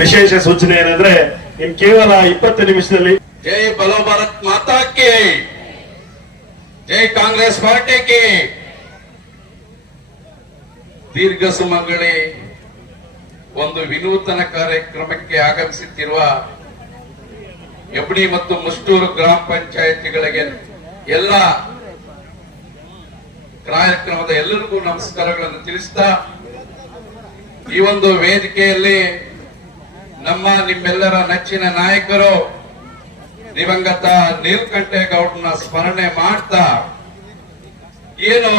ವಿಶೇಷ ಸೂಚನೆ ಏನಂದ್ರೆ ಇನ್ ಕೇವಲ 20 ನಿಮಿಷದಲ್ಲಿ ಜೈ ಬಲೋ ಭಾರತ್ ಮಾತಾ ಕಿ, ಜೈ ಕಾಂಗ್ರೆಸ್ ಪಾರ್ಟಿ ಕಿ. ದೀರ್ಘ ಸುಮಂಗಳಿ ಒಂದು ವಿನೂತನ ಕಾರ್ಯಕ್ರಮಕ್ಕೆ ಆಗಮಿಸುತ್ತಿರುವ ಯಬ್ಣಿ ಮತ್ತು ಮುಷ್ಟೂರು ಗ್ರಾಮ ಪಂಚಾಯತಿಗಳಿಗೆ ಎಲ್ಲ ಕಾರ್ಯಕ್ರಮದ ಎಲ್ಲರಿಗೂ ನಮಸ್ಕಾರಗಳನ್ನು ತಿಳಿಸ್ತಾ, ಈ ಒಂದು ವೇದಿಕೆಯಲ್ಲಿ ನಿಮ್ಮೆಲ್ಲರ ನೆಚ್ಚಿನ ನಾಯಕರು ದಿವಂಗತ ನೀಲಕಂಠೇಗೌಡನ ಸ್ಮರಣೆ ಮಾಡ್ತಾ, ಏನು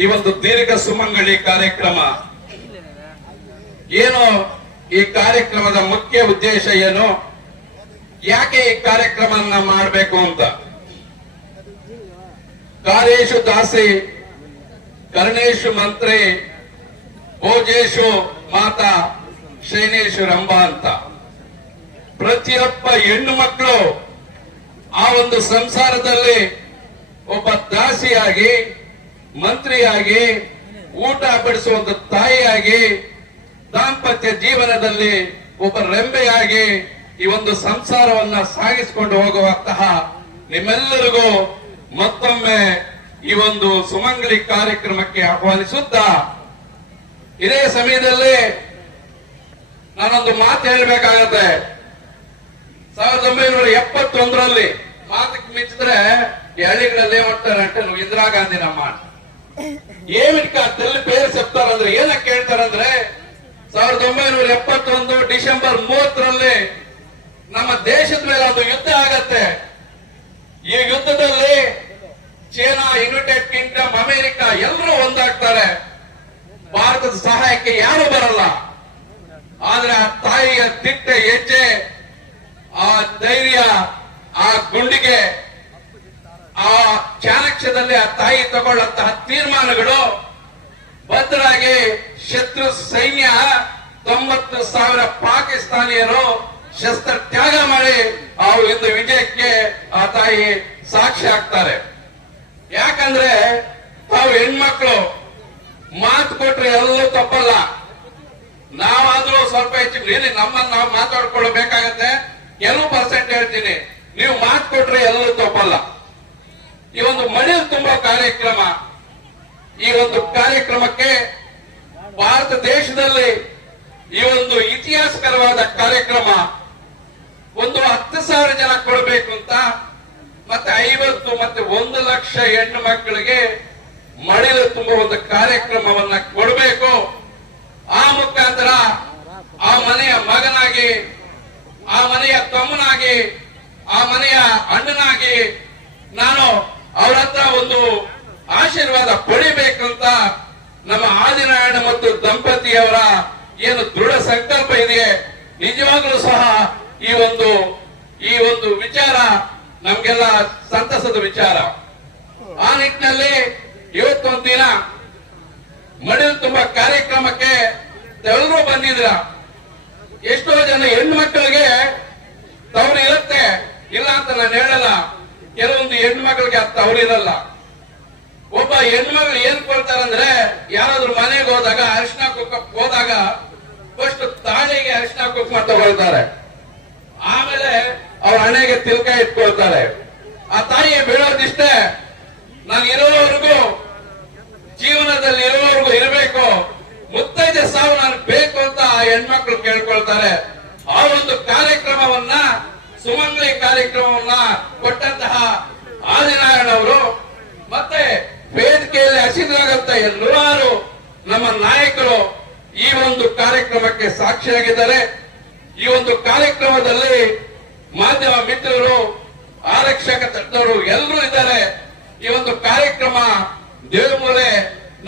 ಈ ಒಂದು ದೀರ್ಘ ಸುಮಂಗಳಿ ಕಾರ್ಯಕ್ರಮ, ಏನು ಈ ಕಾರ್ಯಕ್ರಮದ ಮುಖ್ಯ ಉದ್ದೇಶ ಏನು, ಯಾಕೆ ಈ ಕಾರ್ಯಕ್ರಮವನ್ನ ಮಾಡಬೇಕು ಅಂತ. ಕಾರ್ಯೇಶು ದಾಸಿ ಕರ್ಣೇಶು ಮಂತ್ರಿ ಭೋಜೇಶು ಮಾತಾ ಶೈನೇಶು ರಂಭ ಅಂತ ಪ್ರತಿಯೊಬ್ಬ ಹೆಣ್ಣು ಮಕ್ಕಳು ಆ ಒಂದು ಸಂಸಾರದಲ್ಲಿ ಒಬ್ಬ ದಾಸಿಯಾಗಿ, ಮಂತ್ರಿಯಾಗಿ, ಊಟ ಬಡಿಸುವಂತ ತಾಯಿಯಾಗಿ, ದಾಂಪತ್ಯ ಜೀವನದಲ್ಲಿ ಒಬ್ಬ ರೆಂಬೆಯಾಗಿ ಈ ಒಂದು ಸಂಸಾರವನ್ನ ಸಾಗಿಸಿಕೊಂಡು ಹೋಗುವಂತಹ ನಿಮ್ಮೆಲ್ಲರಿಗೂ ಮತ್ತೊಮ್ಮೆ ಈ ಒಂದು ಸುಮಂಗಲಿ ಕಾರ್ಯಕ್ರಮಕ್ಕೆ ಆಹ್ವಾನಿಸುತ್ತಾ, ಇದೇ ಸಮಯದಲ್ಲಿ ನಾನೊಂದು ಮಾತು ಹೇಳಬೇಕಾಗತ್ತೆ. 1971ರಲ್ಲಿ ಮಾತಕ್ಕೆ ಮಿಂಚಿದ್ರೆ ಹಳ್ಳಿಗಳಲ್ಲಿ ಏమంటారు అంటే నువ్వు ఇందిరా గాంధీ నమ్మ ఏమిటి తల్లి పేరు చెప్తారంದ್ರೆ ಏನಕ್ಕೆ ಹೇಳ್ತಾರಂದ್ರೆ 1971 ಡಿಸೆಂಬರ್ 30ರಲ್ಲಿ ನಮ್ಮ ದೇಶದ ಮೇಲೆ ಒಂದು ಯುದ್ಧ ಆಗತ್ತೆ. ಈ ಯುದ್ಧದಲ್ಲಿ ಚೀನಾ, ಯುನೈಟೆಡ್ ಕಿಂಗ್ಡಮ್, ಅಮೆರಿಕ ಎಲ್ಲರೂ ಒಂದಾಗ್ತಾರೆ. ಭಾರತದ ಸಹಾಯಕ್ಕೆ ಯಾರು ಬರಲ್ಲ. ಆದ್ರೆ ಆ ತಾಯಿಯ ದಿಟ್ಟ ಹೆಜ್ಜೆ, ಆ ಧೈರ್ಯ, ಆ ಗುಂಡಿಗೆ, ಆ ಚಾಣಕ್ಯದಲ್ಲಿ ಆ ತಾಯಿ ತಗೊಳ್ಳಂತಹ ತೀರ್ಮಾನಗಳು ಭದ್ರಾಗಿ ಶತ್ರು ಸೈನ್ಯ 90,000 ಪಾಕಿಸ್ತಾನಿಯರು ಶಸ್ತ್ರ ತ್ಯಾಗ ಮಾಡಿ ಆ ಒಂದು ವಿಜಯಕ್ಕೆ ಆ ತಾಯಿ ಸಾಕ್ಷಿ ಆಗ್ತಾರೆ. ಯಾಕಂದ್ರೆ ತಾವು ಹೆಣ್ಮಕ್ಳು ಮಾತು ಕೊಟ್ರೆ ಎಲ್ಲೂ ತಪ್ಪಲ್ಲ. ನಾವಾದ್ರೂ ಸ್ವಲ್ಪ ಹೆಚ್ಚು ನಮ್ಮನ್ನ ನಾವು ಮಾತಾಡ್ಕೊಳ್ಬೇಕಾಗತ್ತೆ. ಕೆಲವು ಪರ್ಸೆಂಟ್ ಹೇಳ್ತೀನಿ, ನೀವು ಮಾತು ಕೊಟ್ರೆ ಎಲ್ಲೂ ತಪ್ಪಲ್ಲ. ಈ ಒಂದು ಮಡಿಲು ತುಂಬಾ ಕಾರ್ಯಕ್ರಮ, ಈ ಒಂದು ಕಾರ್ಯಕ್ರಮಕ್ಕೆ ಭಾರತ ದೇಶದಲ್ಲಿ ಈ ಒಂದು ಇತಿಹಾಸಕರವಾದ ಕಾರ್ಯಕ್ರಮ, ಒಂದು 10,000 ಜನ ಕೊಡಬೇಕು ಅಂತ, ಮತ್ತೆ 50 ಮತ್ತೆ 1 ಲಕ್ಷ ಹೆಣ್ಣು ಮಕ್ಕಳಿಗೆ ಮಡಿಲು ತುಂಬುವ ಒಂದು ಕಾರ್ಯಕ್ರಮವನ್ನ ಕೊಡಬೇಕು. ಆ ಮುಖಾಂತರ ಆ ಮನೆಯ ಮಗನಾಗಿ, ಆ ಮನೆಯ ತಮ್ಮನಾಗಿ, ಆ ಮನೆಯ ಅಣ್ಣನಾಗಿ ನಾನು ಅವರ ಹತ್ರ ಒಂದು ಆಶೀರ್ವಾದ ಪಡಿಬೇಕಂತ ನಮ್ಮ ಆದಿನಾರಾಯಣ ಮತ್ತು ದಂಪತಿಯವರ ಏನು ದೃಢ ಸಂಕಲ್ಪ ಇದೆ. ನಿಜವಾಗ್ಲೂ ಸಹ ಈ ಒಂದು ವಿಚಾರ ನಮ್ಗೆಲ್ಲ ಸಂತಸದ ವಿಚಾರ. ಆ ನಿಟ್ಟಿನಲ್ಲಿ ಇವತ್ತೊಂದು ದಿನ ಮಡಿಲು ತುಂಬಾ ಕಾರ್ಯಕ್ರಮಕ್ಕೆ ಎಲ್ಲರೂ ಬಂದಿದ್ರ. ಎಷ್ಟೋ ಜನ ಹೆಣ್ಣು ಮಕ್ಕಳಿಗೆ ತವರು ಇರುತ್ತೆ, ಇಲ್ಲ ಅಂತ ನಾನು ಹೇಳಲ್ಲ. ಕೆಲವೊಂದು ಹೆಣ್ಣು ಮಕ್ಕಳಿಗೆ ತವರಿರಲ್ಲ. ಒಬ್ಬ ಹೆಣ್ಮಗಳು ಏನ್ ಕೊಡ್ತಾರಂದ್ರೆ, ಯಾರಾದ್ರೂ ಮನೆಗೆ ಹೋದಾಗ ಅರಿಶಿನ ಕುಂಕುಮಕ್ಕೆ ಹೋದಾಗ ಫಸ್ಟ್ ತಾಳಿಗೆ ಅರಿಶಿನ ಕುಂಕುಮ ತಗೊಳ್ತಾರೆ, ಆಮೇಲೆ ಅವ್ರ ಹಣೆಗೆ ತಿಲಕ ಇಟ್ಕೊಳ್ತಾರೆ. ಆ ತಾಯಿ ಬೀಳೋದಿಷ್ಟೇ, ನಾನು ಇರೋವರೆಗೂ, ಜೀವನದಲ್ಲಿ ಇರೋವರೆಗೂ ಇರಬೇಕು, ಮುತ್ತೈದೆ ಸಾವು ನನಗೆ ಬೇಕು ಅಂತ ಆ ಹೆಣ್ಮಕ್ಳು ಕೇಳ್ಕೊಳ್ತಾರೆ. ಆ ಒಂದು ಕಾರ್ಯಕ್ರಮವನ್ನ, ಸುಮಂಗಲಿ ಕಾರ್ಯಕ್ರಮವನ್ನ ಕೊಟ್ಟಂತಹ ಆದಿನಾರಾಯಣ ಅವರು ಮತ್ತೆ ವೇದಿಕೆಯಲ್ಲಿ ಹಸಿರಾಗಂತ ಎಲ್ಲರೂ ನಮ್ಮ ನಾಯಕರು ಈ ಒಂದು ಕಾರ್ಯಕ್ರಮಕ್ಕೆ ಸಾಕ್ಷಿಯಾಗಿದ್ದಾರೆ. ಈ ಒಂದು ಕಾರ್ಯಕ್ರಮದಲ್ಲಿ ಮಾಧ್ಯಮ ಮಿತ್ರರು, ಆರಕ್ಷಕ ತಜ್ಞರು ಎಲ್ಲರೂ ಇದ್ದಾರೆ. ಈ ಒಂದು ಕಾರ್ಯಕ್ರಮ ದೇವಮೂಲೆ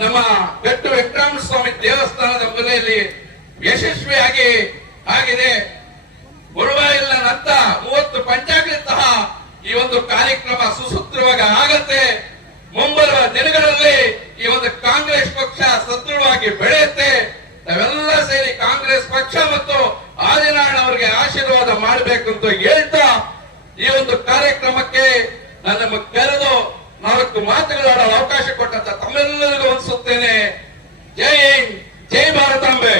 ನಮ್ಮ ಗಟ್ಟು ವೆಂಕಟರಮಣ ಸ್ವಾಮಿ ದೇವಸ್ಥಾನದ ಮೂಲೆಯಲ್ಲಿ ಯಶಸ್ವಿಯಾಗಿ ಆಗಿದೆ. ಗುರುವಾಯಿಲ್ಲ ನಂತ 30 ಪಂಚಾಯತ್ ಸಹ ಈ ಒಂದು ಕಾರ್ಯಕ್ರಮ ಸುಸೂತ್ರವಾಗಿ ಆಗತ್ತೆ. ಮುಂಬರುವ ದಿನಗಳಲ್ಲಿ ಈ ಒಂದು ಕಾಂಗ್ರೆಸ್ ಪಕ್ಷ ಸದೃಢವಾಗಿ ಬೆಳೆಯುತ್ತೆ. ನಾವೆಲ್ಲ ಸೇರಿ ಕಾಂಗ್ರೆಸ್ ಪಕ್ಷ ಮತ್ತು ಆದಿನಾರಾಯಣ ಅವರಿಗೆ ಆಶೀರ್ವಾದ ಮಾಡಬೇಕು ಅಂತ ಹೇಳ್ತಾ, ಈ ಒಂದು ಕಾರ್ಯಕ್ರಮಕ್ಕೆ ನನ್ನ ಕರೆದು 4 ಮಾತುಗಳಾಡಲು ಅವಕಾಶ ಕೊಟ್ಟಂತ ತಮ್ಮೆಲ್ಲರಿಗೂ ಅನಿಸುತ್ತೇನೆ. ಜೈ ಹಿಂದ್, ಜೈ ಭಾರತಾಂಬೆ.